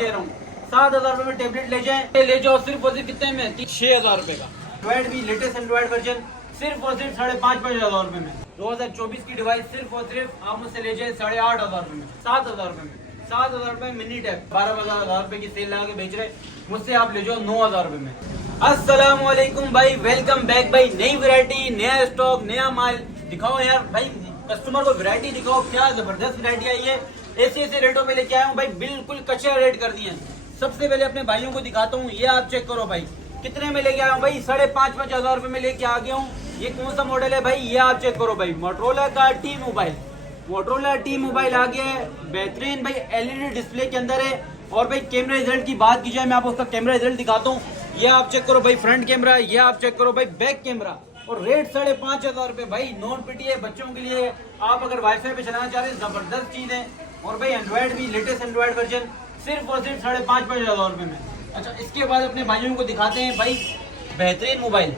दे रहा हूँ। 7,000 रुपए में टेबलेट ले जाए, ले जाओ सिर्फ और सिर्फ कितने में, 6,000 रुपए का। एंड्रॉइड भी लेटेस्ट एंड्रॉइड वर्जन सिर्फ और सिर्फ 5,500 रुपए में। 2024 की डिवाइस सिर्फ और सिर्फ आप मुझसे ले जाए 8,500 रुपए में, 7,000 रुपए में। 7,000 रुपए मिनी टैब 12,000 रुपए की सेल लगा के बेच रहे, मुझसे आप ले जाओ 9,000 रुपए में। अस्सलाम वालेकुम भाई, वेलकम बैक भाई। नई वैरायटी, नया स्टॉक, नया माल दिखाओ यार भाई, कस्टमर को वैरायटी दिखाओ। क्या जबरदस्त वैरायटी आई है, ऐसे रेटों में लेके आया हूँ भाई, बिल्कुल कच्चा रेट कर दिए। सबसे पहले अपने भाइयों को दिखाता हूँ, ये आप चेक करो भाई, कितने में लेके आया हूँ भाई, 5,500 रुपए में लेके आ गया हूँ। ये कौन सा मॉडल है भाई, ये आप चेक करो भाई, मोटरोला का T mobile. Motorola T mobile आ गया है, बेहतरीन भाई, एलईडी डिस्प्ले के अंदर है। और भाई कैमरा रिजल्ट की बात की जाए, मैं आपको उसका कैमरा रिजल्ट दिखाता हूँ। ये आप चेक करो भाई, फ्रंट कैमरा, ये आप चेक करो भाई, बैक कैमरा। और रेट 5,500 रुपए भाई, नॉन पीटीए बच्चों के लिए। आप अगर वाईफाई पे चलाना चाह रहे हैं, जबरदस्त चीज है। और भाई एंड्रॉइड भी लेटेस्ट एंड्रॉइड वर्जन सिर्फ और सिर्फ 5,500 रुपए में। अच्छा, इसके बाद अपने भाइयों को दिखाते हैं भाई बेहतरीन मोबाइल।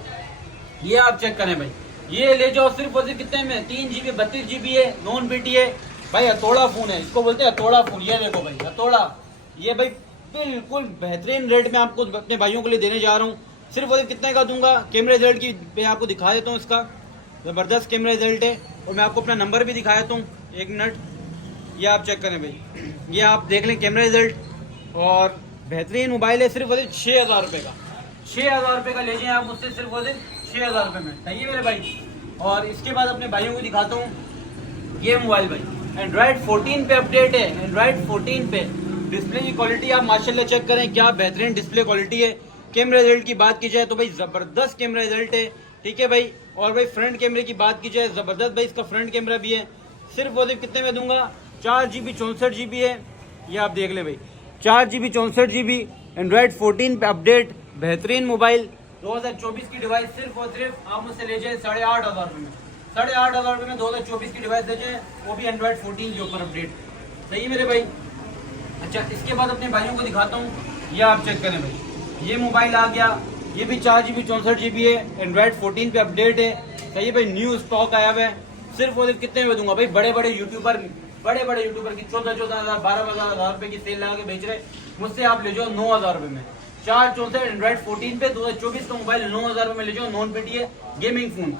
ये आप चेक करें भाई, ये ले जाओ सिर्फ और सिर्फ कितने में, 3 GB 32 GB है, नॉन पीटीए भाई, हथौड़ा फोन है, इसको बोलते हैं हथौड़ा फोन। ये देखो भाई हथौड़ा, ये भाई बिल्कुल बेहतरीन रेट में आपको अपने भाइयों के लिए देने जा रहा हूँ। सिर्फ और सिर्फ कितने का दूंगा, कैमरा रिजल्ट की मैं आपको दिखा देता हूँ। इसका जबरदस्त कैमरा रिजल्ट है, और मैं आपको अपना नंबर भी दिखा देता हूँ, 1 मिनट। ये आप चेक करें भाई, ये आप देख लें कैमरा रिजल्ट, और बेहतरीन मोबाइल है। सिर्फ और सिर्फ 6,000 रुपए का, 6,000 रुपए का ले जाएं आप मुझसे, सिर्फ और सिर्फ 6,000 रुपए में। सही है मेरे भाई। और इसके बाद अपने भाइयों को दिखाता हूँ, ये मोबाइल भाई एंड्रॉइड 14 पे अपडेट है, एंड्रॉइड 14 पे। डिस्प्ले की क्वालिटी आप माशाल्लाह चेक करें, क्या बेहतरीन डिस्प्ले क्वालिटी है। कैमरा रिजल्ट की बात की जाए तो भाई जबरदस्त कैमरा रिजल्ट है, ठीक है भाई। और भाई फ्रंट कैमरे की बात की जाए, जबरदस्त भाई, इसका फ्रंट कैमरा भी है। सिर्फ और सिर्फ कितने में दूंगा, 4 GB 64 GB है। ये आप देख लें भाई, 4 GB 64 GB, एंड्रॉइड 14 पे अपडेट, बेहतरीन मोबाइल। 2024 की डिवाइस सिर्फ और सिर्फ आप मुझसे ले जाए 8,500 रुपए में, 8,500 रुपए में 2024 की डिवाइस ले जाए, वो भी एंड्रॉइड 14 के ऊपर अपडेट। सही है मेरे भाई। अच्छा, इसके बाद अपने भाइयों को दिखाता हूँ, ये आप चेक करें भाई, ये मोबाइल आ गया, ये भी 4 GB 64 GB है, एंड्रॉइड 14 पे अपडेट है। सही है भाई, न्यू स्टॉक आया हुआ है। सिर्फ और सिर्फ कितने में दूंगा भाई, बड़े बड़े यूट्यूबर की 14,000 12,000 रुपए की सेल लगा के बेच रहे, मुझसे आप ले जाओ 9,000 रुपए में। 464 एंड्रॉइड 14 पे 2024 का मोबाइल 9,000 रुपए में ले जाओ, नॉन पीटीए गेमिंग फोन।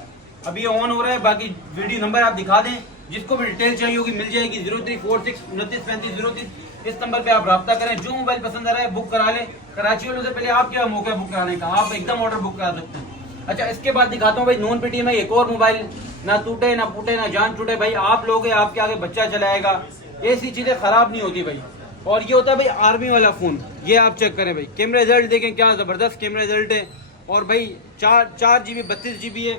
अभी ऑन हो रहा है, बाकी वीडियो नंबर आप दिखा दें, जिसको भी डिटेल चाहिए होगी मिल जाएगी। 0346 29 35 03, इस नंबर पे आप रब्ता करें। जो मोबाइल पसंद आ रहा है बुक करा लें। कराची वालों से पहले आप क्या मौका बुक कराने का, आप एकदम ऑर्डर बुक करा सकते हैं। अच्छा, इसके बाद दिखाता हूँ भाई नॉन पीटीए में एक और मोबाइल, ना टूटे ना फूटे ना जान छूटे भाई। आप लोग हैं, आपके आगे बच्चा चलाएगा, ऐसी चीजें खराब नहीं होती भाई। और ये होता है भाई आर्मी वाला फोन। ये आप चेक करें भाई, कैमरा रिजल्ट देखें, क्या जबरदस्त कैमरा रिजल्ट है। और भाई 4 GB 32 GB है,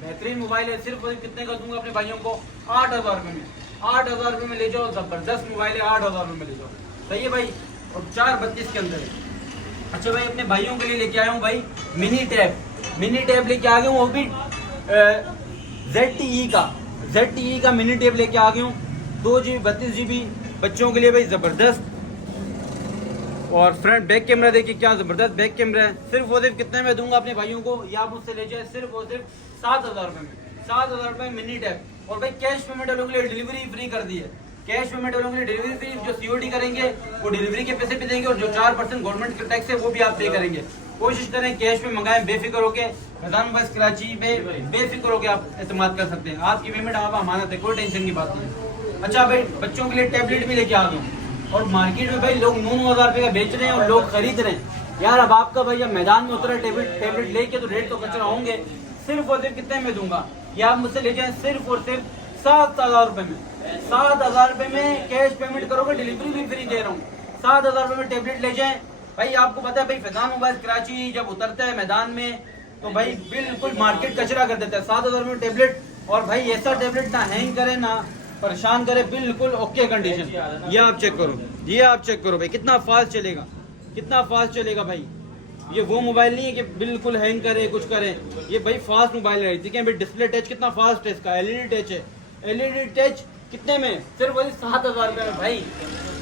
बेहतरीन मोबाइल है। सिर्फ कितने का दूंगा अपने भाइयों को, 8,000 रुपए में। 8,000 रुपए में ले जाओ, जबरदस्त मोबाइल है, 8,000 रुपए में ले जाओ। सही है भाई, और 432 के अंदर है। अच्छा भाई, अपने भाइयों के लिए लेके आया हूँ भाई मिनी टैब। मिनी टैब लेके आ गया हूँ, वो भी ZTE का मिनी टैब लेके आ गया हूँ। 2 GB 32 GB बच्चों के लिए भाई, जबरदस्त। और फ्रंट बैक कैमरा देखिए, क्या जबरदस्त बैक कैमरा है। सिर्फ और सिर्फ कितने में दूंगा अपने भाइयों को, या आप मुझसे ले जाए सिर्फ और सिर्फ 7,000 रुपए में। 7,000 रुपए में मिनी टैब। और भाई कैश पेमेंट वालों के लिए डिलीवरी फ्री कर दी है। कैश पेमेंट वालों के लिए डिलीवरी फ्री, जो COD करेंगे वो डिलीवरी के पैसे भी देंगे, और जो 4% गवर्नमेंट का टैक्स है वो भी आप पे करेंगे। कोशिश करें कैश में मंगाएं, बेफिक्र होके। फैजान मोबाइल्स कराची पे बेफिक्र होके आप इस्तेमाल कर सकते हैं। आपकी पेमेंट आप अमानत है, कोई टेंशन की बात नहीं। अच्छा भाई, बच्चों के लिए टैबलेट भी लेके आ गए, और मार्केट में भाई लोग 9,000 रुपए का बेच रहे हैं और लोग खरीद रहे हैं यार। अब आपका भाई जब मैदान में उतरा टैबलेट लेके, तो रेट तो कचरा होंगे। सिर्फ और सिर्फ कितने में दूंगा, या आप मुझसे ले जाए सिर्फ और सिर्फ 7,000 रुपए में। 7,000 रुपए में कैश पेमेंट करोगे, डिलीवरी भी फ्री दे रहा हूँ। 7,000 रुपए में टेबलेट ले जाएं भाई। आपको पता है भाई, फैजान मोबाइल कराची जब उतरता है मैदान में, तो भाई बिल्कुल मार्केट कचरा कर देता है। 7,000 में टेबलेट, और भाई ऐसा टेबलेट ना हैंग करे ना परेशान करे, बिल्कुल ओके कंडीशन। ये आप चेक करो, ये आप चेक करो भाई, कितना फास्ट चलेगा, कितना फास्ट चलेगा भाई। ये वो मोबाइल नहीं है कि बिल्कुल हैंग करे कुछ करे, ये भाई फास्ट मोबाइल है। ठीक है भाई, डिस्प्ले टच कितना फास्ट है इसका, LED टच है। LED टच कितने में, सिर्फ वही 7,000 रुपए में भाई,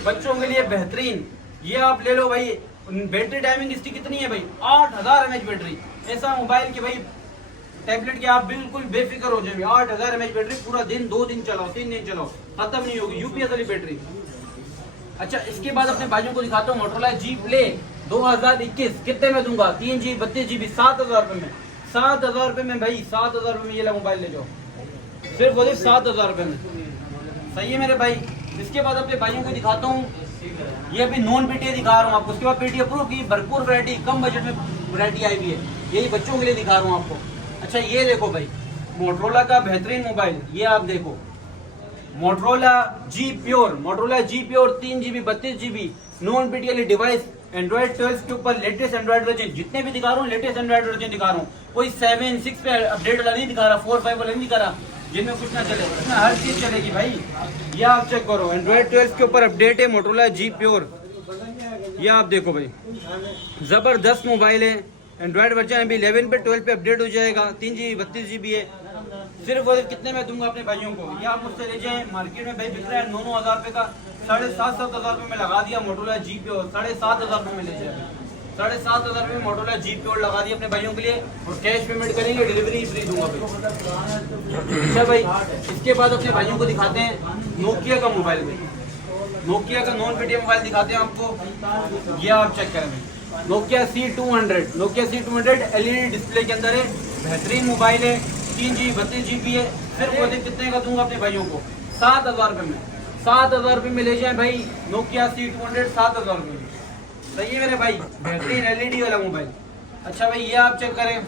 बच्चों के लिए बेहतरीन। ये आप ले लो भाई। बैटरी टाइमिंग इसकी कितनी है भाई, 8,000 mAh बैटरी। ऐसा मोबाइल की भाई टैबलेट की आप बिल्कुल बेफिक्र हो जाएंगे। 8,000 mAh बैटरी, पूरा दिन 2 दिन चलाओ 3 दिन चलाओ, खत्म नहीं होगी। UPS वाली बैटरी। अच्छा इसके बाद अपने भाइयों को दिखाता हूँ मोटरोला जी प्ले 2021 कितने में दूंगा, 3 GB 32 GB 7,000 रुपए में। 7,000 रुपए में भाई, 7,000 रुपए में ये ला मोबाइल ले जाओ, सिर्फ वो 7,000 रुपए में। सही है मेरे भाई। इसके बाद अपने भाइयों को दिखाता हूँ, ये अभी नॉन पीटीए दिखा रहा हूँ आपको। उसके बाद पीटीए प्रो की भरपूर वैरायटी, कम बजट में वैरायटी आई हुई है, यही बच्चों के लिए दिखा रहा हूँ आपको। अच्छा ये देखो भाई मोटरोला का बेहतरीन मोबाइल, ये आप देखो Motorola G pure, Motorola G pure 3 GB 32 GB non PTA device, Android 12 के ऊपर लेटेस्ट एंड्रॉइड वर्जन। जितने भी दिखा रहा हूँ लेटेस्ट एंड्रॉइड वर्जन दिखा रहा हूँ, कोई 7, 6 पे अपडेट वाला नहीं दिखा रहा, 4, 5 वाला नहीं दिखा रहा, जिनमें कुछ ना चले, इसमें हर चीज चलेगी भाई। ये आप चेक करो, एंड्रॉइड 12 के ऊपर अपडेट है मोटरोला जी प्योर। ये आप देखो भाई जबरदस्त मोबाइल है, एंड्रॉइड वर्जन अभी 11 पे 12 पे अपडेट हो जाएगा, 3 GB 32 GB है। सिर्फ वो कितने में दूंगा अपने भाइयों को, ये आप मुझसे ले जाएं। मार्केट में भाई बिक रहा है 9,000 रुपए का, 7,500 रुपए में लगा दिया मोटरोला जी प्योर, 7,500 रुपए में ले जाए। 7,500 रुपए में मोटरोला जी प्योर लगा दिया अपने भाइयों के लिए, और कैश पेमेंट करेंगे, डिलीवरी फ्री दूंगा भाई। अच्छा भाई इसके बाद अपने भाइयों को दिखाते हैं नोकिया का मोबाइल में, नोकिया का नॉन पीटीए मोबाइल दिखाते हैं आपको। ये आप चेक करें Nokia C200, Nokia C200 LED display के अंदर है, बेहतरीन मोबाइल है, 3 GB 32 GB है। सिर्फ वो कितने का दूंगा अपने भाइयों को, 7,000 रुपए में। 7,000 रुपए में ले जाए भाई नोकिया C200, 7,000 रुपए में। सही है मेरे भाई, बेहतरीन LED वाला मोबाइल। अच्छा भाई ये आप चेक करें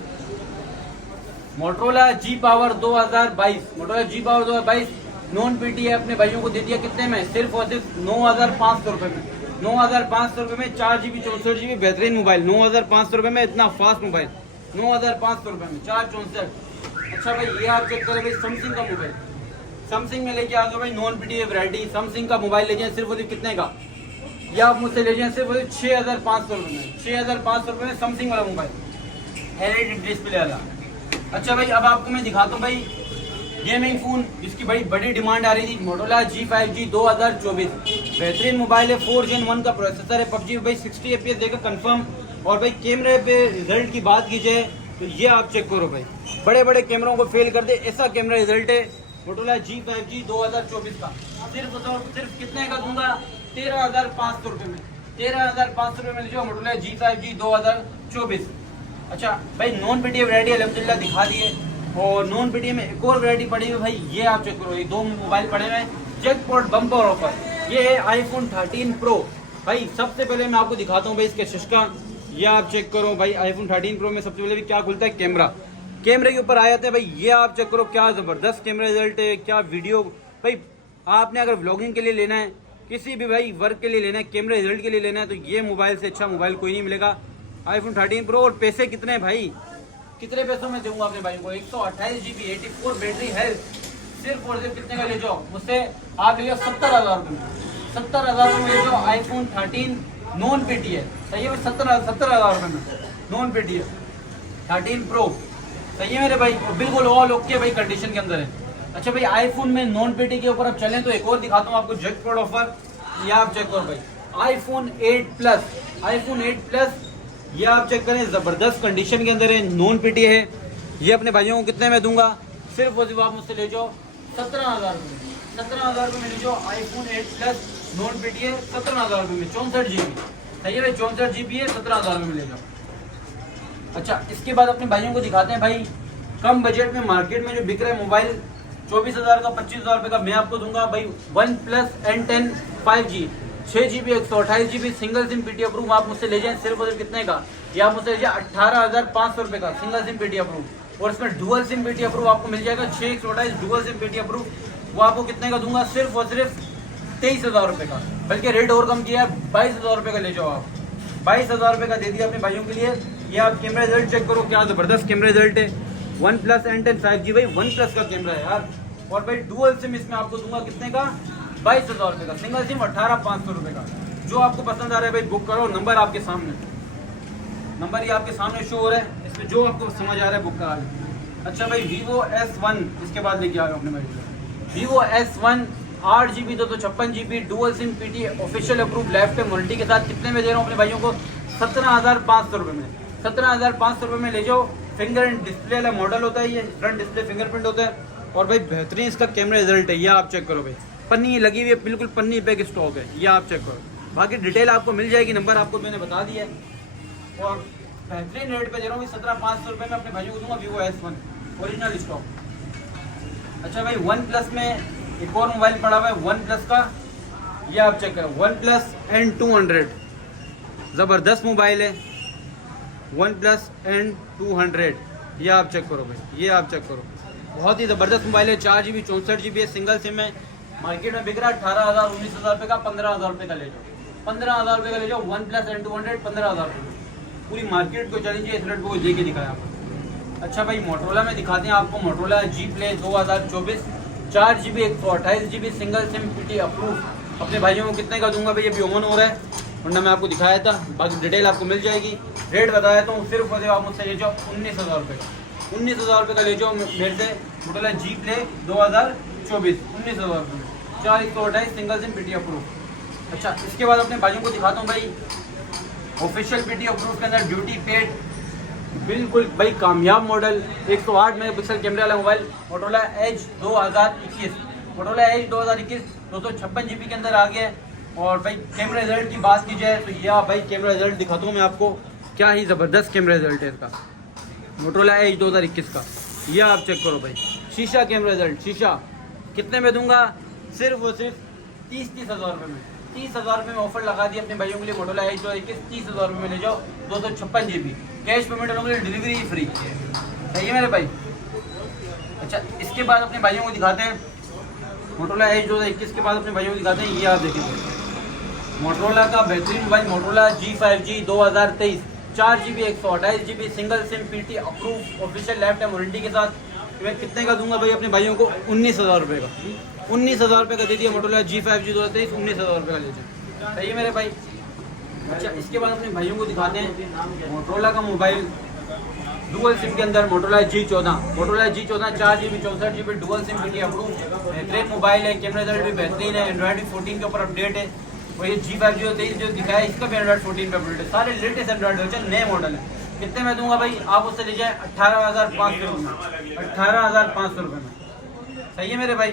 Motorola G power 2022, Motorola G power 2022 non PTA अपने भाइयों को दे दिया कितने में, सिर्फ और सिर्फ 9,500 रुपए में। 9,500 रुपए में 4 GB 64 GB बेहतरीन मोबाइल, 9,500 रुपए में इतना फास्ट मोबाइल, 9,500 रुपए में 464। अच्छा भाई ये आप चेक करें भाई सैमसंग का मोबाइल, सैमसंग में लेके आ गए भाई नॉन पीटीए वैरायटी, सैमसंग का मोबाइल ले जाए सिर्फ और सिर्फ कितने का, ये आप मुझसे ले जाए सिर्फ 6,500 रुपए में। 6,500 रुपए में सैमसंग वाला मोबाइल LED डिस्प्ले वाला। अच्छा भाई अब आपको मैं दिखाता हूँ भाई गेमिंग फोन, जिसकी बड़ी बड़ी डिमांड आ रही थी, मोटरोला G5G 2024 बेहतरीन मोबाइल है, 4 Gen 1 का प्रोसेसर है, PUBG भाई 60 FPS देगा कंफर्म। और भाई कैमरे पे रिजल्ट की बात की जाए तो ये आप चेक करो भाई, बड़े बड़े कैमरों को फेल कर दे ऐसा कैमरा रिजल्ट है मोटरोला G5G 2024 का। सिर्फ कितने का दूंगा, 13,500 रुपए में। 13,500 रुपए में जो मोटरोला G5G 2024। अच्छा भाई नॉन पीटीए वैरायटी अलहमदुलिल्लाह दिखा दी है, और नॉन पीटीए में एक और वैरायटी पड़ी है भाई, ये आप चेक करो, ये 2 मोबाइल पड़े हुए हैं जैकपॉट बम्पर ऑफर। ये है iPhone 13 Pro। भाई सबसे पहले मैं आपको दिखाता हूँ भाई इसके शीशा, ये आप चेक करो भाई iPhone 13 Pro में सबसे पहले भी क्या खुलता है, कैमरा, कैमरे के ऊपर आ जाते हैं भाई। ये आप चेक करो क्या जबरदस्त कैमरा रिजल्ट है, क्या वीडियो। भाई आपने अगर व्लॉगिंग के लिए लेना है, किसी भी भाई वर्क के लिए लेना है, कैमरा रिजल्ट के लिए लेना है, तो ये मोबाइल से अच्छा मोबाइल कोई नहीं मिलेगा, iPhone 13 Pro। और पैसे कितने हैं भाई, कितने पैसों में दूंगा अपने भाई को, 128 GB 84 बैटरी हेल्थ, सिर्फ और सिर्फ कितने का ले जाओ मुझसे, आप ले जाओ 70,000 रुपये में। 70,000 रुपये में ले जाओ iPhone 13 नॉन पीटीए। सही है 70,000 रुपये में नॉन पीटीए 13 Pro। सही है मेरे भाई, बिल्कुल ऑल ओके भाई कंडीशन के अंदर है। अच्छा भाई आईफोन में नॉन पीटी के ऊपर अब चलें तो एक और दिखाता हूँ आपको जैकपॉट ऑफर, ये आप चेक करो भाई iPhone 8 Plus, iPhone 8 Plus ये आप चेक करें, जबरदस्त कंडीशन के अंदर है, नॉन पीटी है। ये अपने भाइयों को कितने में दूंगा, सिर्फ वो आप मुझसे ले जाओ 17,000 रुपये। 17,000 रुपये में ले जाओ iPhone 8 Plus नॉन पीटी है, 17,000 रुपये में 64 GB। सही है भाई 64 GB है, 17,000 रुपये में ले जाओ। अच्छा इसके बाद अपने भाइयों को दिखाते हैं भाई कम बजट में मार्केट में जो बिक रहा है मोबाइल 24,000 का, 25,000 रुपये का, मैं आपको दूंगा भाई OnePlus N10 5G 6 GB 128 GB single SIM PT approve. आप मुझसे ले जाएं सिर्फ और सिर्फ कितने का, या आप मुझसे ले जाए 18,500 रुपये का सिंगल सिम पीटी अप्रूव। और इसमें डुअल सिम पीटी अप्रूव आपको मिल जाएगा 6 128 डुअल सिम पीटी अप्रूव। वो आपको कितने का दूंगा, सिर्फ और सिर्फ 23,000 रुपये का, बल्कि रेट और कम किया है, 22,000 रुपये का ले जाओ आप। 22,000 रुपये का दे दिया अपने भाइयों के लिए। ये आप कैमरा रिजल्ट चेक करो, क्या जबरदस्त कैमरा रिजल्ट है। OnePlus N10 5G भाई OnePlus का कैमरा है यार। और भाई डुअल सिम इसमें आपको दूंगा कितने का, 22,000 रुपये का, सिंगल सिम 18,500 रुपये का। जो आपको पसंद आ रहा है भाई बुक करो, नंबर आपके सामने, नंबर ये आपके सामने शो हो रहा है, इसमें जो आपको समझ आ रहा है बुक करा लो। अच्छा भाई Vivo S1 इसके बाद लेके आ रहा हूँ अपने भाई, Vivo S1 8 GB 256 GB dual SIM PT official approve life time warranty के साथ कितने में दे रहा हूँ अपने भाइयों को, 17,500 रुपये में। 17,500 रुपये में ले जाओ। फिंगर डिस्प्ले वाला मॉडल होता है, ये फ्रंट डिस्प्ले फिंगरप्रिंट होता है। और भाई बेहतरीन इसका कैमरा रिजल्ट है, ये आप चेक करो भाई, पन्नी लगी हुई है, बिल्कुल पन्नी पैक स्टॉक है, ये आप चेक करो। बाकी डिटेल आपको मिल जाएगी, नंबर आपको मैंने बता दिया है। और बेहतरीन रेट पे दे रहा हूँ 17,500 रुपये में अपने भाइयों को दूंगा Vivo S1 ओरिजिनल स्टॉक। अच्छा भाई, वन प्लस में एक और मोबाइल पड़ा हुआ है वन प्लस का, ये आप चेक करो, वन प्लस N200, ज़बरदस्त मोबाइल है वन प्लस N200, ये आप चेक करो भाई, ये आप चेक करो, बहुत ही ज़बरदस्त मोबाइल है। 4GB 64GB है, सिंगल सिम है, मार्केट में बिक रहा है 18,000 19,000 रुपये का, 15,000 रुपये का ले जाओ, 15,000 रुपये का ले जाओ वन प्लस N200 15,000 रुपये। पूरी मार्केट को चैलेंज है, इस रेट को दे के दिखाया आपको। अच्छा भाई, मोटरोला में दिखाते हैं आपको, Motorola G Play 2024 4GB 128GB single SIM PT approve, अपने भाइयों को कितने का दूंगा भाई, अभी ओमन हो रहा है, वरना मैं आपको दिखाया था। बाकी डिटेल आपको मिल जाएगी। रेट बताया तो सिर्फ आप मुझसे ले जाओ 19,000 रुपये का, 19,000 रुपये का ले जाओ मेरे से मोटरोला G Play 2024 19,000 रुपये में, 4/128 सिंगल सिम PT अप्रूव। अच्छा, इसके बाद अपने भाइयों को दिखाता हूँ भाई, ऑफिशियल PT अप्रूव के अंदर ड्यूटी पेड, बिल्कुल भाई कामयाब मॉडल, 108 मेगापिक्सल कैमरे वाला mobile, Motorola Edge 2021, Motorola Edge 2021 256GB के अंदर आ गया है। और भाई कैमरा रिजल्ट की बात की जाए तो यह भाई कैमरा रिजल्ट दिखाता हूँ मैं आपको, क्या ही ज़बरदस्त कैमरा रिजल्ट है इसका, मोटरोला Edge 2021 का, यह आप चेक करो भाई। शीशा कैमरा रिजल्ट, शीशा कितने में दूंगा, सिर्फ और सिर्फ 30,000 रुपये में, 30,000 रुपये में ऑफर लगा दी अपने भाइयों के लिए, मोटरोला Edge 2021 30,000 रुपये में ले जाओ, 256GB, कैश पेमेंट लोगों के लिए, डिलीवरी फ्री, सही है मेरे भाई। अच्छा, इसके बाद अपने भाइयों को दिखाते हैं मोटरोला Edge 2021 के बाद अपने भाइयों को दिखाते हैं, ये आप देखिए मोटरोला का बेहतरीन mobile, Motorola G5G 2023 4GB 128GB single SIM PT approve, official life time warranty के साथ। मैं कितने का दूंगा भाई अपने भाइयों को, 19,000 रुपये का, 19,000 रुपये का दे दिया मोटरोला G5G 2023 19,000 रुपये का ले जाए, सही है मेरे भाई। अच्छा, इसके बाद अपने भाइयों को दिखाते हैं मोटरोला का मोबाइल डुअल सिम के अंदर, Motorola G14, Motorola G14 4GB 64GB dual SIM PT approve, बेहतरीन मोबाइल है, कैमरा रिजल्ट भी बेहतरीन है, एंड्रॉइड 14 के ऊपर अपडेट है। और ये G5 जो 23 जो दिखाया है इसका भी एंड्रॉइड 14 पे अपडेट है, सारे लेटेस्ट एंड्रॉइड वर्जन नए मॉडल है। कितने में दूंगा भाई, आप उससे ले जाए 18,500 रुपये में, 18,500 रुपये में, सही है मेरे भाई,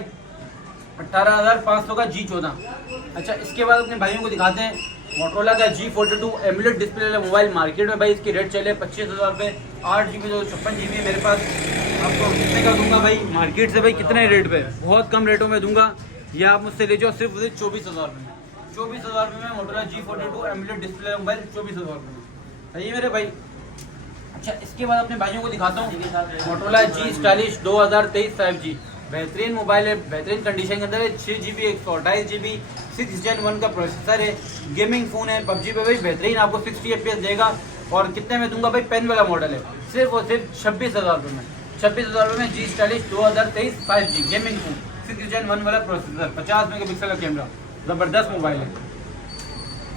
18,500 का G14। अच्छा, इसके बाद अपने भाइयों को दिखाते हैं मोटरोला का G42 एमुलेट डिस्प्ले वाला मोबाइल, मार्केट में भाई इसकी रेट चले 25,000 रुपये, 8GB 256GB मेरे पास, आपको कितने का दूंगा भाई, मार्केट से भाई कितने रेट पे, बहुत कम रेटों में दूंगा, ये आप मुझसे ले जाओ सिर्फ 24,000 रुपये में, 24,000 रुपये में Motorola G42 AMOLED display mobile 24,000 रुपये में, सही है मेरे भाई। अच्छा, इसके बाद अपने भाइयों को दिखाता हूँ मोटरोला G स्टाइलिश 2023 5G, बेहतरीन मोबाइल है, बेहतरीन कंडीशन के अंदर है, 6GB 128GB 6 Gen 1 का प्रोसेसर है, गेमिंग फ़ोन है, PUBG पे भाई बेहतरीन आपको 60 FPS देगा। और कितने में दूंगा भाई, पेन वाला मॉडल है, सिर्फ और सिर्फ 26,000 रुपये में, 26,000 रुपये में G stylish 2023 5G gaming phone 6 Gen 1 वाला प्रोसेसर, 50 मेगापिक्सल का कैमरा, ज़बरदस्त मोबाइल है।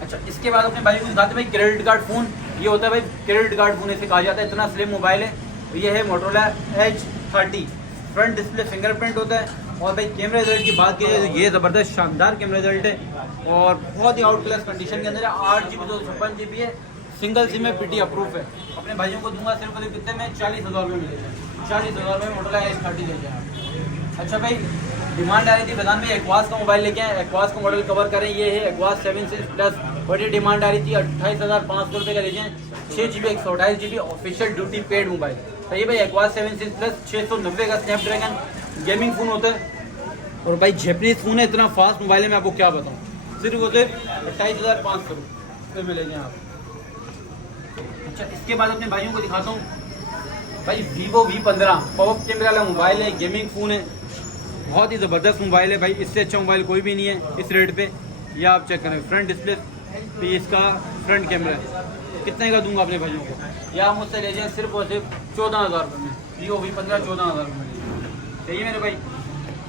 अच्छा, इसके बाद अपने भाई को दिखाते हैं भाई क्रेडिट कार्ड फ़ोन, ये होता है भाई क्रेडिट कार्ड फ़ोन ऐसे कहा जाता है, इतना स्लिम मोबाइल है। ये है Motorola Edge 30, front display fingerprint होता है। और भाई कैमरा रिजल्ट की बात की जाए तो ये ज़बरदस्त शानदार कैमरा रिजल्ट है और बहुत ही आउट क्लास कंडीशन के अंदर है, 8GB 256GB है, सिंगल सिम में PT अप्रूव है। अपने भाइयों को दूंगा सिर्फ कितने में, 40,000 रुपये में ले जाए, 40,000 रुपये में मोटरोला Edge 30 ले जाए। अच्छा भाई, डिमांड आ रही थी बदान में एक्वास का मोबाइल लेके आए, एक्वास का मॉडल कवर करें, ये है एक्वास 7 6 प्लस, बड़ी डिमांड आ रही थी 28,500 रुपये का ले जाए, 6GB 128GB official duty paid mobile, सही भाई। एक्वास 7 6 प्लस 690 का स्नैपड्रैगन गेमिंग फ़ोन होता है और भाई जैपनीज फ़ोन है, इतना फास्ट मोबाइल है मैं आपको क्या बताऊँ, सिर्फ वो सिर्फ 28,500 रुपये में ले जाएँ आप। अच्छा, इसके बाद अपने भाइयों को दिखाता हूँ भाई Vivo V15 पॉप कैमरा वाला मोबाइल है, गेमिंग फ़ोन है, बहुत ही ज़बरदस्त मोबाइल है भाई, इससे अच्छा मोबाइल कोई भी नहीं है इस रेट पे। ये आप चेक करें, फ्रंट डिस्प्ले पे इसका फ्रंट कैमरा है, कितने का दूंगा अपने भाइयों को, या आप मुझसे ले जाएँ सिर्फ और सिर्फ 14,000 रुपये में, Vivo V15 14,000 रुपये में, सही है मेरे भाई।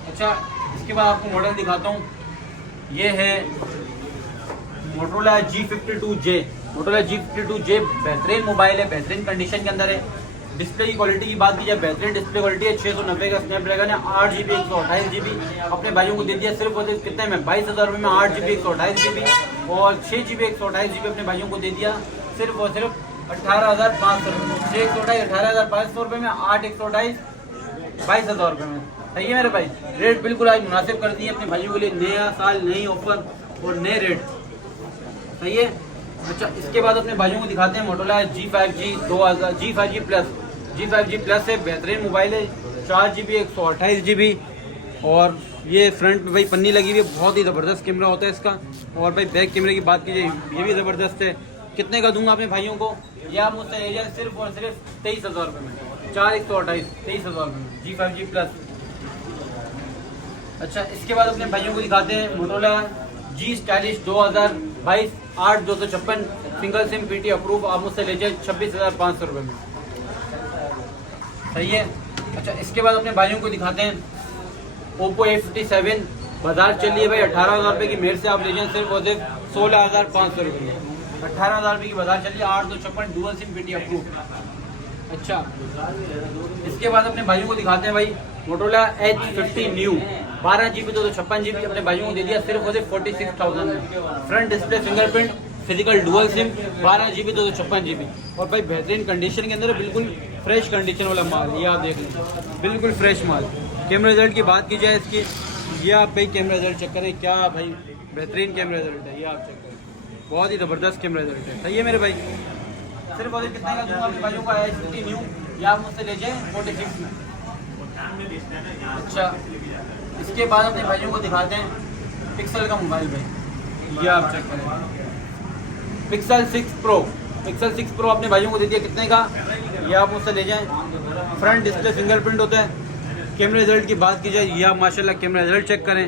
अच्छा, इसके बाद आपको मॉडल दिखाता हूँ, ये है मोटरोला G52J, मोटरोला G52J बेहतरीन मोबाइल है, बेहतरीन कंडीशन के अंदर है। डिस्प्ले की क्वालिटी की बात की जाए, बेहतरीन डिस्प्ले क्वालिटी है, 690 का स्नैपड्रैगन है, 8GB 128GB अपने भाइयों को दे दिया सिर्फ और सिर्फ कितने में, 22,000 रुपये में 8GB 128GB और 6GB 128GB अपने भाइयों को दे दिया सिर्फ और सिर्फ 18,500 रुपये में, 6 128 18,500 रुपये में, 8 128 22,000 रुपये में, सही है मेरे भाई, रेट बिल्कुल आज मुनासिब कर दिए अपने भाइयों के लिए, नया साल नई ऑफर और नए रेट, सही है। अच्छा इसके बाद अपने भाइयों को दिखाते हैं Motorola G5G 2000 G5G plus. G5G plus है, बेहतरीन मोबाइल है, 4GB 128GB और ये फ्रंट में भाई पन्नी लगी हुई है, बहुत ही ज़बरदस्त कैमरा होता है इसका। और भाई बैक कैमरे की बात कीजिए ये भी ज़बरदस्त है। कितने का दूंगा अपने भाइयों को, ये आप मुझसे ले जाए सिर्फ और सिर्फ 23,000 रुपये में, 4128 23,000 रुपये में G5G प्लस। अच्छा इसके बाद अपने भाइयों को दिखाते हैं Motorola G stylish 2022 8256 single SIM PT approve, आप मुझसे ले जाए 26,500 रुपये में, सही है। अच्छा इसके बाद अपने भाइयों को दिखाते हैं Oppo A57, बाजार चल है भाई 18,000 रुपये की, मेरे से आप ले जाए सिर्फ और सिर्फ 16,500 रुपये में, 18,000 रुपये की बाजार चल रही है, 8256 डुअल सिम PT अप्रूव। अच्छा इसके बाद अपने भाइयों को दिखाते हैं भाई Motorola H50 new 12GB 256GB, अपने भाइयों को दे दिया सिर्फ और सिर्फ 46,000 में। Front display fingerprint, physical dual SIM, 12GB 256GB और भाई बेहतरीन कंडीशन के अंदर है, बिल्कुल फ्रेश कंडीशन वाला माल, ये आप देख लें बिल्कुल फ्रेश माल। कैमरा रिजल्ट की बात की जाए इसकी, ये आप भाई कैमरा रिजल्ट चेक करें, क्या भाई बेहतरीन कैमरा रिजल्ट है, ये आप चेक करें, बहुत ही ज़बरदस्त कैमरा रिजल्ट है, सही है मेरे भाई। सिर्फ और कितने का दूंगा अपने भाइयों का H50 न्यू, या आप मुझसे ले जाए 46 में। अच्छा इसके बाद अपने भाइयों को दिखाते हैं पिक्सल का मोबाइल भाई, ये आप चेक करें पिक्सल 6 प्रो अपने भाइयों को दे दिया कितने का, ये आप मुझसे ले जाएं। फ्रंट डिस्प्ले फिंगरप्रिंट होता है। कैमरा रिजल्ट की बात की जाए, ये आप माशाल्लाह कैमरा रिजल्ट चेक करें।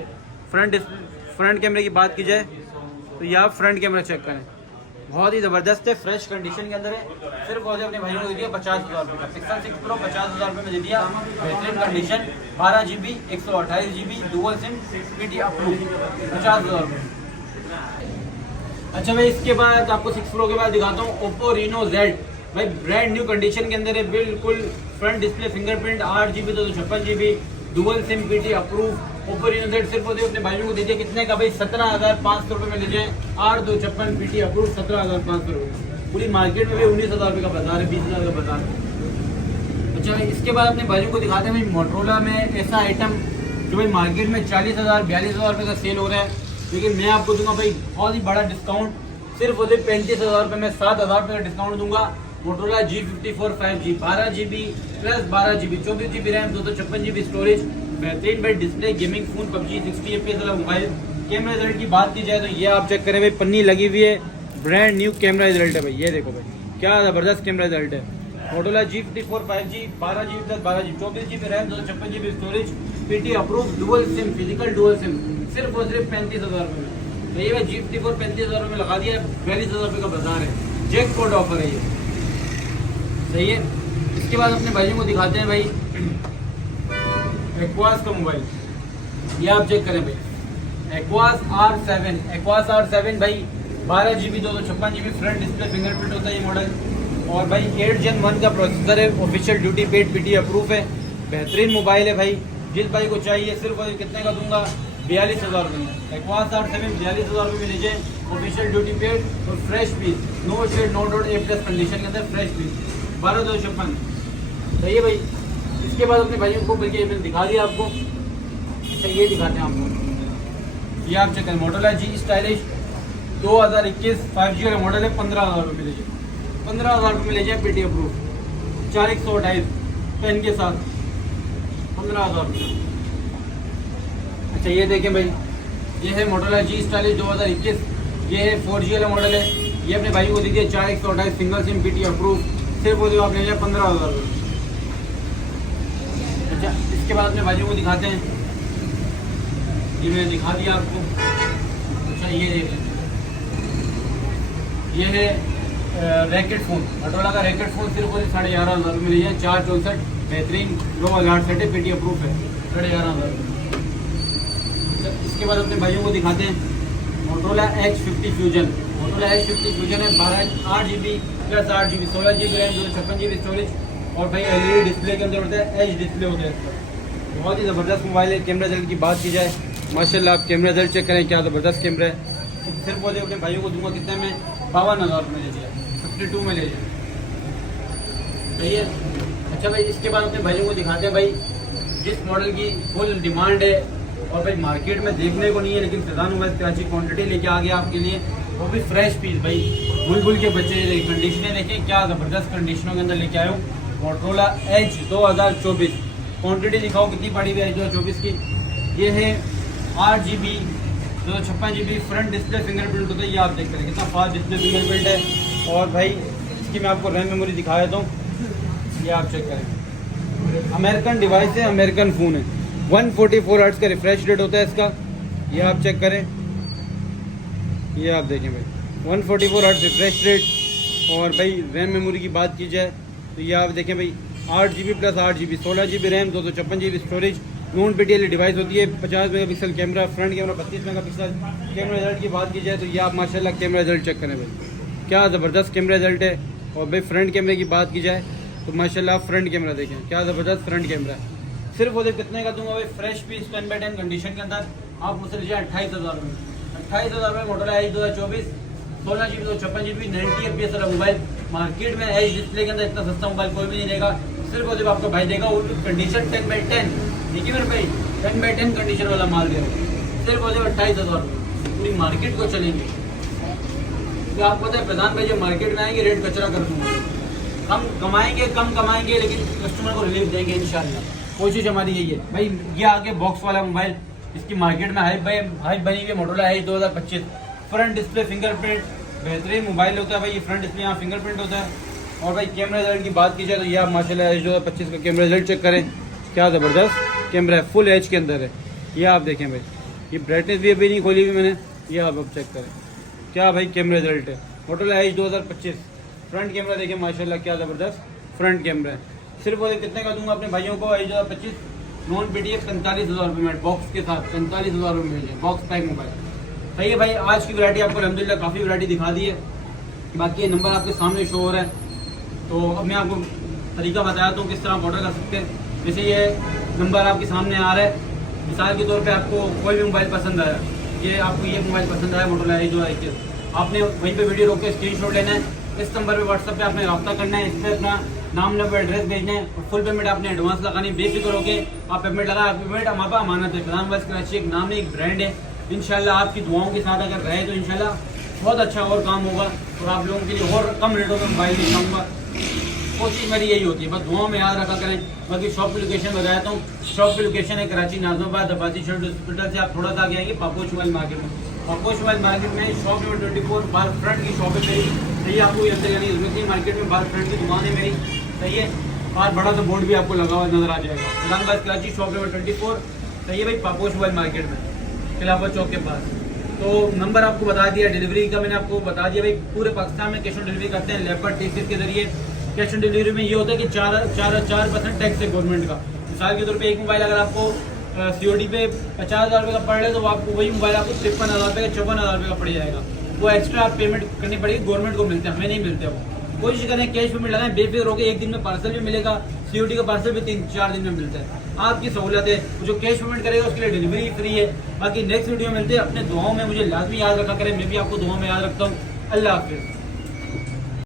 फ्रंट कैमरे की बात की जाए तो ये आप फ्रंट कैमरा चेक करें, बहुत ही ज़बरदस्त है, फ्रेश कंडीशन के अंदर है। सिर्फ और अपने भाइयों को दे दिया 50,000 रुपये का पिक्सल 6 प्रो, 50,000 रुपये में दे दिया, बेहतरीन condition, 12GB 128GB dual SIM PT approve, 50,000 रुपये। अच्छा भाई इसके बाद आपको 6 प्रो के बाद दिखाता हूँ Oppo Reno Z, भाई ब्रांड न्यू कंडीशन के अंदर है, बिल्कुल front display fingerprint, 8GB 256GB dual SIM PT approve. Oppo Reno Z सिर्फ और अपने भाइयों को दे दिया कितने का भाई, 17,500 रुपये में ले जाए, 8256 PT अप्रूव, 17,500 रुपये। पूरी मार्केट में भी 19,000 रुपये का बाजार है, 20,000 का बाजार है। अच्छा भाई इसके बाद अपने भाइयों को दिखाते हैं भाई मोटोरोला में ऐसा आइटम जो भाई मार्केट में 40,000 42,000 रुपये का सेल हो रहा है, लेकिन मैं आपको दूंगा भाई बहुत ही बड़ा डिस्काउंट, सिर्फ और सिर्फ 35,000 रुपये में 7,000 रुपये का डिस्काउंट दूंगा। Motorola G54 5G 12GB plus 12GB 24GB RAM 256GB storage, बेहतरीन भाई display, gaming phone, PUBG 60 FPS वाला मोबाइल। कैमरा रिजल्ट की बात की जाए तो ये आप चेक करें भाई, पन्नी लगी हुई है, ब्रांड न्यू कैमरा रिजल्ट है भाई, ये देखो भाई क्या ज़बरदस्त कैमरा रिजल्ट है। Motorola G54 5G 12GB plus 12GB 24GB RAM 256GB storage, PT approve, dual SIM, physical dual SIM, सिर्फ और सिर्फ 35,000 रुपये में। तो ये भाई G54 35,000 रुपये में लगा दिया, 42,000 रुपये का बाजार है, जैक कोड ऑफर है ये, सही है। इसके बाद अपने भाइयों को दिखाते हैं भाई एक्वास का मोबाइल, ये आप चेक करें भाई, एक्वास R7 भाई 12GB 256GB front display fingerprint होता है ये मॉडल, और भाई 8 Gen 1 का प्रोसेसर है, official duty paid PT approve है, बेहतरीन मोबाइल है भाई। जिस भाई को चाहिए सिर्फ और कितने का दूंगा, 42,000 रुपये में एक्वास R7 42,000 रुपये में लीजिए, ऑफिशियल ड्यूटी पेड और fresh piece, no shade no dot A+ condition के अंदर फ्रेश पीस, 12,256, सही है भाई। इसके बाद अपने भाइयों को बल्कि मैंने दिखा दिया आपको। अच्छा ये दिखाते हैं आपको, ये आप चेक करें मोटोरोला G स्टाइलिश 2021 5G वाला मॉडल है, 15,000 रुपये लीजिए, 15,000 रुपये में ले जाए PT अप्रूव, 4128 पेन के साथ, 15,000 रुपये। अच्छा ये देखें भाई, ये है मोटोरोला G स्टाइलिश 2021, ये है 4G वाला मॉडल है, ये अपने भाई को दीजिए 4128 सिंगल सिम PT अप्रूव, सिर्फ वो आप ले जाए 15,000 रुपये। अच्छा इसके बाद अपने भाइयों को दिखाते हैं, ये मैंने दिखा दिया आपको। अच्छा ये देख लें, ये है रैकेट फ़ोन, मोटोरोला का रैकेट फ़ोन, सिर्फ और 11,500 रुपये में लीजिए, 464 बेहतरीन लो अलर्ट सेट है, PT अप्रूव है, 11,500 रुपये। अच्छा इसके बाद अपने भाइयों को दिखाते हैं Motorola H50 fusion, Motorola H50 fusion है 8GB plus 8GB 16GB RAM 256GB storage, और भाई LED डिस्प्ले के अंदर होता है, एच डिस्प्ले होता है इसका, बहुत ही ज़बरदस्त मोबाइल है। कैमरा रिजल्ट की बात की जाए माशाल्लाह, आप कैमरा रिजल्ट चेक करें, क्या ज़बरदस्त कैमरा है। सिर्फ बोले अपने भाइयों को दूंगा कितने में, 52,000 रुपये ले लिया, 52 में ले लिया, सही है। अच्छा भाई इसके बाद अपने भाइयों को दिखाते हैं भाई जिस मॉडल की फुल डिमांड है और भाई मार्केट में देखने को नहीं है, लेकिन फैज़ान मोबाइल कराची क्वांटिटी लेके आ गया आपके लिए, वो भी फ्रेश पीस भाई। बुलबुल के बच्चे कंडीशनें देखें क्या ज़बरदस्त कंडीशनों के अंदर लेके आए हूँ। मोटरोला एज 2024 क्वांटिटी दिखाओ कितनी पड़ी हुई है 2024 की। ये है 8GB 256GB front display fingerprint होता है, ये आप देख रहे हैं कितना फास्ट डिस्प्ले फिंगरप्रिंट है। और भाई इसकी मैं आपको रैम मेमोरी दिखा देता हूँ, ये आप चेक करें। अमेरिकन डिवाइस है, अमेरिकन फ़ोन है। 144 हर्ट्ज़ का रिफ्रेश रेट होता है इसका, ये आप चेक करें, ये आप देखें भाई 144 हर्ट्ज़ रिफ्रेश रेट। और भाई रैम मेमोरी की बात की जाए तो ये आप देखें भाई 8GB plus 8GB 16GB RAM 256GB storage. Non PTL device होती है। 50 megapixel camera, front camera 32 megapixel. Camera result की बात की जाए तो ये आप माशाल्लाह कैमरा रिजल्ट चेक करें भाई, क्या ज़बरदस्त कैमरा रिजल्ट है। और भाई फ्रंट कैमरे की बात की जाए तो माशाल्लाह फ्रंट कैमरा देखें, क्या ज़बरदस्त फ्रंट कैमरा है। सिर्फ वो कितने का दूंगा भाई, फ्रेश पीस 10x10 कंडीशन के अंदर आप मुझसे लीजिए 28,000 में। 28,000 में मॉडल है 2024 16GB 256GB 90 FPS वाला मोबाइल। मार्केट में एज डिस्प्ले के अंदर इतना सस्ता मोबाइल कोई भी नहीं देगा। सिर्फ वो जब आपका भाई देगा वो कंडीशन 10x10, देखिए मेरे भाई 10x10 कंडीशन वाला माल दे रहा हूँ। सिर्फ वो जब 28,000 पूरी मार्केट को चलेंगे। तो आपको पता है प्रधान भाई जब मार्केट में आएंगे रेट कचरा कर दूँगा। हम कम कमाएंगे लेकिन कस्टमर को रिलीफ देंगे इंशाल्लाह। कोशिश हमारी यही है भाई। ये आगे बॉक्स वाला मोबाइल, इसकी मार्केट में हाइप बनी हुई है। Motorola Edge 2025 front display fingerprint बेहतरीन मोबाइल होता है भाई। ये फ्रंट डिस्प्ले यहाँ फिंगरप्रिंट होता है। और भाई कैमरा रिजल्ट की बात की जाए तो ये आप माशाल्लाह एज 2025 का कैमरा रिजल्ट चेक करें, क्या ज़बरदस्त कैमरा है, फुल एच के अंदर है। ये आप देखें भाई, ये ब्राइटनेस भी अभी नहीं खोली हुई मैंने, ये आप अब चेक करें क्या भाई कैमरा रिजल्ट है। मोटरोला एज 2025 फ्रंट कैमरा देखें माशाल्लाह क्या ज़बरदस्त फ्रंट कैमरा है। सिर्फ वो कितने का दूंगा अपने भाइयों को एज 2025 नॉन PTF 45,000 रुपये में बॉक्स के साथ 45,000 रुपये मिल जाए बॉक्स पैक मोबाइल। सही है भाई। आज की वैरायटी आपको अल्हम्दुलिल्लाह काफ़ी वैरायटी दिखा दी है। बाकी ये नंबर आपके सामने शो हो रहा है, तो अब मैं आपको तरीका बताया हूँ किस तरह आप ऑर्डर कर सकते हैं। जैसे ये नंबर आपके सामने आ रहा है, मिसाल के तौर पे आपको कोई भी मोबाइल पसंद आया, ये आपको ये मोबाइल पसंद आया मोटरोला एज 2021, आपने वहीं पे वीडियो रोक के स्क्रीनशॉट लेना है। इस नंबर पे व्हाट्सएप पे आपने रब्ता करना है, इस पर अपना नाम नंबर एड्रेस भेजना है और फुल पेमेंट आपने एडवांस लगानी। बेफिक्र होके आप पेमेंट लगा, पेमेंट हमारे पास अमानत है। फैज़ान मोबाइल्स कराची एक नाम है, एक ब्रांड है। इंशाल्लाह आपकी दुआओं के साथ अगर रहे तो इंशाल्लाह बहुत अच्छा और काम होगा और आप लोगों के लिए और कम रेटों में मोबाइल दिखाऊंगा। कोशिश मेरी यही होती है, बस दुआओं में याद रखा करें। बाकी शॉप की लोकेशन बताया हूँ, शॉप की लोकेशन है कराची नाजमाबाद अब्बासी शर्ट हॉस्पिटल से आप थोड़ा सा आगे आएंगे पापोश मोबाइल मार्केट में। पापोश मोबाइल मार्केट में शॉप नंबर 24 बार फ्रंट की शॉप है मेरी। सही है, आपको ये अंदर यानी जरूरत मार्केट में बार फ्रंट की दुकान है मेरी। सही है, और बड़ा सा बोर्ड भी आपको लगा हुआ नजर आ जाएगा, Faizan mobiles Karachi shop number 24। सही है भाई, पापोश मोबाइल मार्केट में खिलाफत चौक के पास। तो नंबर आपको बता दिया, डिलीवरी का मैंने आपको बता दिया भाई। पूरे पाकिस्तान में कैश ऑन डिलीवरी करते हैं लेपर्ड टैक्सेस के जरिए। कैश ऑन डिलीवरी में ये होता है कि 4% टैक्स है गवर्नमेंट का। मिसाल के तौर पे एक मोबाइल अगर आपको COD पे 50,000 रुपये का पड़ रहा है तो आपको वही मोबाइल आपको 53,000 रुपये का 54,000 रुपये का पड़ जाएगा। वो एक्स्ट्रा आप पेमेंट करनी पड़ेगी, गवर्नमेंट को मिलते हैं, हमें नहीं मिलते। वो कोशिश करें कैश पेमेंट लगाएं, बेफिक्र होकर। एक दिन में पार्सल भी मिलेगा, COD का पार्सल भी 3-4 दिन में मिलता है। आपकी सहूलत है, जो कैश पेमेंट करेगा उसके लिए डिलीवरी फ्री है। बाकी नेक्स्ट वीडियो मिलते हैं। अपने दुआओं में मुझे लाजमी याद रखा करें, मैं भी आपको दुआओं में याद रखता हूँ। अल्लाह हाफिज़।